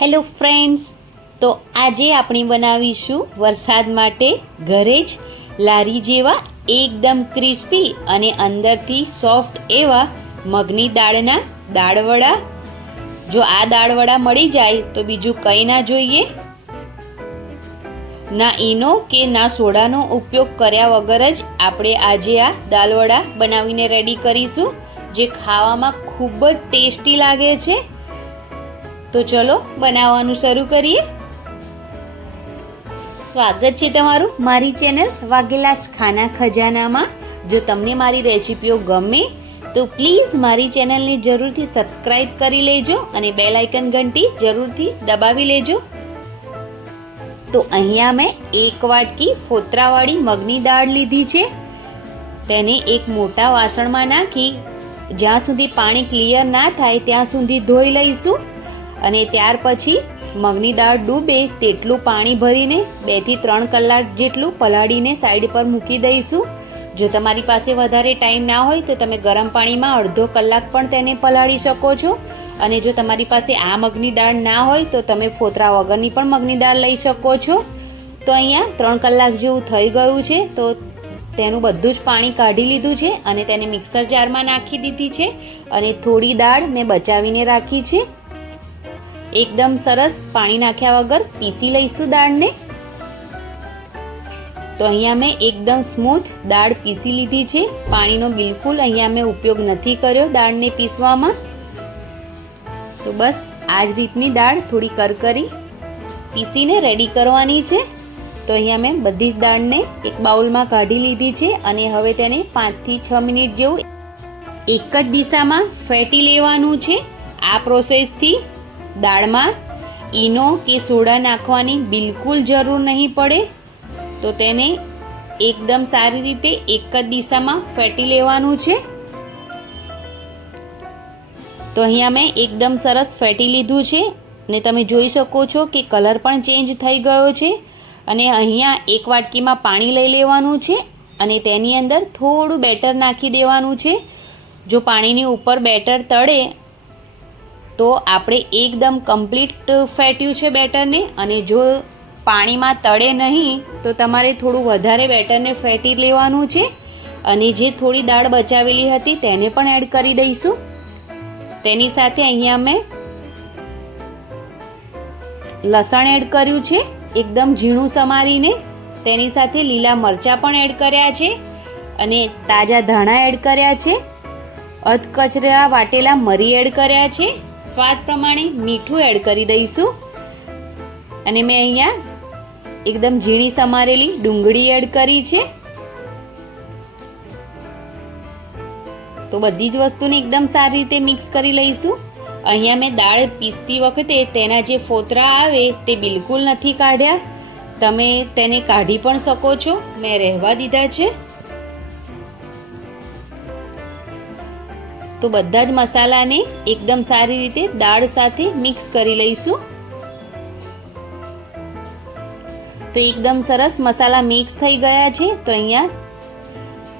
Hello friends, તો આજે આપણે બનાવીશું વરસાદ માટે ઘરે જ લારી જેવા એકદમ ક્રિસ્પી અને અંદરથી સોફ્ટ એવા મગની દાળના દાળવડા. જો આ દાળવડા મળી જાય તો બીજું કંઈ ના જોઈએ. ના ઈનો કે ના સોડાનો ઉપયોગ કર્યા વગર જ આપણે આજે આ દાળવડા બનાવીને રેડી કરીશું, જે ખાવામાં ખૂબ જ ટેસ્ટી લાગે છે. તો ચલો બનાવવાનું શરૂ કરીએ. સ્વાગત છે તમારું મારી ચેનલ વાઘેલાસ ખાના ખજાનામાં. જો તમને મારી રેસિપીઓ ગમે, તો પ્લીઝ મારી ચેનલને જરૂરથી સબસ્ક્રાઈબ કરી લેજો અને બેલ આઇકન ઘંટી જરૂરથી દબાવી લેજો. તો અહીંયા મેં એક વાટકી ફોતરાવાળી મગની દાળ લીધી છે. તેને એક મોટા વાસણમાં નાખી, જ્યાં સુધી પાણી ક્લિયર ના થાય ત્યાં સુધી ધોઈ લઈશું. અને ત્યાર પછી મગની દાળ ડૂબે તેટલું પાણી ભરીને બેથી ત્રણ કલાક જેટલું પલાળીને સાઈડ પર મૂકી દઈશું. જો તમારી પાસે વધારે ટાઈમ ના હોય તો તમે ગરમ પાણીમાં અડધો કલાક પણ તેને પલાળી શકો છો. અને જો તમારી પાસે આ મગની દાળ ના હોય તો તમે ફોતરા વગરની પણ મગની દાળ લઈ શકો છો. તો અહીંયા ત્રણ કલાક જેવું થઈ ગયું છે તો તેનું બધું જ પાણી કાઢી લીધું છે અને તેને મિક્સર જારમાં નાખી દીધી છે. અને થોડી દાળ મેં બચાવીને રાખી છે. એકદમ સરસ પાણી નાખ્યા વગર પીસી લઈશું દાળને. તો અહીંયા મેં એકદમ સ્મૂથ દાળ પીસી લીધી છે. પાણીનો બિલકુલ અહીંયા મેં ઉપયોગ નથી કર્યો દાળને પીસવામાં. તો બસ આ જ રીતની દાળ થોડી કરકરી પીસીને રેડી કરવાની છે. તો અહીંયા મેં બધી જ દાળને એક બાઉલમાં કાઢી લીધી છે અને હવે તેને પાંચથી છ મિનિટ જેવું એક જ દિશામાં ફેટી લેવાનું છે. આ પ્રોસેસથી દાળમાં ઈનો કે સોડા નાખવાની બિલકુલ જરૂર નહીં પડે, તો તેને એકદમ સારી રીતે એક જ દિશામાં ફેટી લેવાનું છે. તો અહીંયા મેં એકદમ સરસ ફેટી લીધું છે ને તમે જોઈ શકો છો કે કલર પણ ચેન્જ થઈ ગયો છે અને અહીંયા એક વાટકીમાં પાણી લઈ લેવાનું છે અને તેની અંદર થોડું બેટર નાખી દેવાનું છે. જો પાણીની ઉપર બેટર તળે તો આપણે એકદમ કમ્પ્લીટ ફેટ્યું છે બેટરને અને જો પાણીમાં તળે નહીં, તો તમારે થોડું વધારે બેટરને ફેટી લેવાનું છે અને જે થોડી દાળ બચાવેલી હતી તેને પણ એડ કરી દઈશું. તેની સાથે અહીંયા મેં લસણ એડ કર્યું છે, એકદમ ઝીણું સમારીને. તેની સાથે લીલા મરચાં પણ એડ કર્યા છે અને તાજા ધાણા એડ કર્યા છે. અધકચરા વાટેલા મરી એડ કર્યા છે. સ્વાદ પ્રમાણે મીઠું એડ કરી દઈશું. અને મેં અહીંયા એકદમ ઝીણી સમારેલી ડુંગળી એડ કરી છે. તો બધી જ વસ્તુને એકદમ સારી રીતે મિક્સ કરી લઈશું. અહીંયા મેં દાળ પીસતી વખતે તેના જે ફોતરા આવે તે બિલકુલ નથી કાઢ્યા. તમે તેને કાઢી પણ શકો છો. મેં રહેવા દીધા છે. તો બધા જ મસાલાને એકદમ સારી રીતે દાળ સાથે મિક્સ કરી લઈશું. તો એકદમ સરસ મસાલા મિક્સ થઈ ગયા છે, તો અહીંયા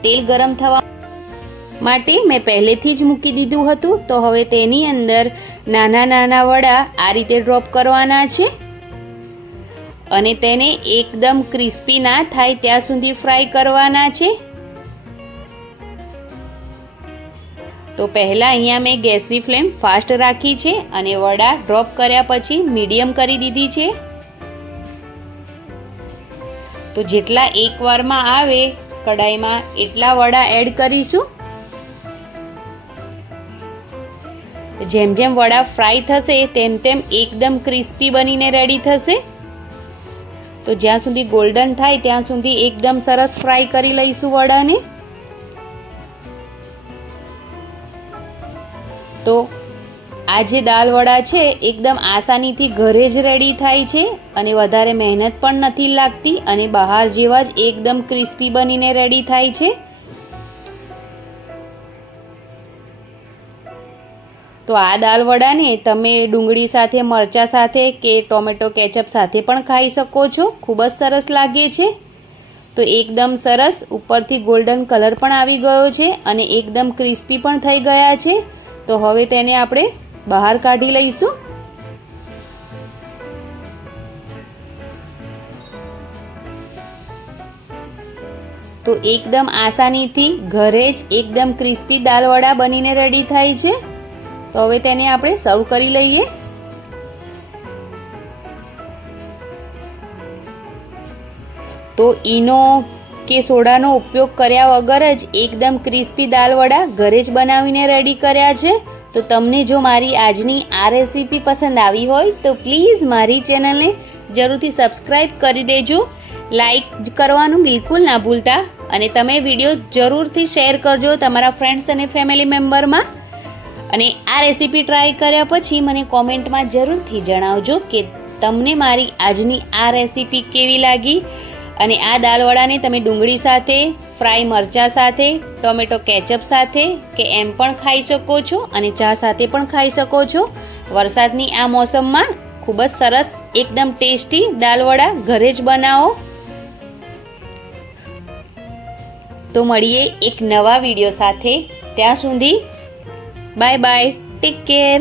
તેલ ગરમ થવા માટે મેં પહેલેથી જ મૂકી દીધું હતું, તો હવે તેની અંદર નાના નાના વડા આ રીતે ડ્રોપ કરવાના છે. અને તેને એકદમ ક્રિસ્પી ના થાય ત્યાં સુધી ફ્રાય કરવાના છે. તો પહેલાં અહીંયા મેં ગેસની ફ્લેમ ફાસ્ટ રાખી છે અને વડા ડ્રોપ કર્યા પછી મીડિયમ કરી દીધી છે. તો જેટલા એકવારમાં આવે કડાઈમાં એટલા વડા એડ કરીશું. જેમ જેમ વડા ફ્રાય થશે તેમ તેમ એકદમ ક્રિસ્પી બનીને રેડી થશે. તો જ્યાં સુધી ગોલ્ડન થાય ત્યાં સુધી એકદમ સરસ ફ્રાય કરી લઈશું વડાને. તો આ જે દાલવડા છે, એકદમ આસાનીથી ઘરે જ રેડી થાય છે અને વધારે મહેનત પણ નથી લાગતી અને બહાર જેવા જ એકદમ ક્રિસ્પી બનીને રેડી થાય છે. તો આ દાલવડાને તમે ડુંગળી સાથે, મરચાં સાથે કે ટોમેટો કેચઅપ સાથે પણ ખાઈ શકો છો. ખૂબ જ સરસ લાગે છે. તો એકદમ સરસ ઉપરથી ગોલ્ડન કલર પણ આવી ગયો છે અને એકદમ ક્રિસ્પી પણ થઈ ગયા છે. તો હવે તેને આપણે બહાર કાઢી લઈશું. તો એકદમ આસાનીથી ઘરે જ એકદમ ક્રિસ્પી દાલવડા બનીને રેડી થાય છે. તો હવે તેને આપણે સર્વ કરી લઈએ. તો ઈનો કે સોડાનો ઉપયોગ કર્યા વગર જ એકદમ ક્રિસ્પી દાલવડા ઘરે જ બનાવીને રેડી કર્યા છે. તો તમને જો મારી આજની આ રેસીપી પસંદ આવી હોય તો પ્લીઝ મારી ચેનલને જરૂરથી સબસ્ક્રાઈબ કરી દેજો. લાઈક કરવાનું બિલકુલ ના ભૂલતા. અને તમે વીડિયો જરૂરથી શેર કરજો તમારા ફ્રેન્ડ્સ અને ફેમિલી મેમ્બરમાં અને આ રેસીપી ટ્રાય કર્યા પછી મને કોમેન્ટમાં જરૂરથી જણાવજો કે તમને મારી આજની આ રેસીપી કેવી લાગી? અને આ દાલવડાને તમે ડુંગળી સાથે, ફ્રાય મરચાં સાથે, ટોમેટો કેચઅપ સાથે, કે એમ પણ ખાઈ શકો છો અને ચા સાથે પણ ખાઈ શકો છો. વરસાદની આ મોસમમાં ખૂબ જ સરસ, એકદમ ટેસ્ટી દાલવડા ઘરે જ બનાવો. તો મળીએ એક નવા વીડિયો સાથે. ત્યાં સુધી, બાય બાય, ટેક કેર.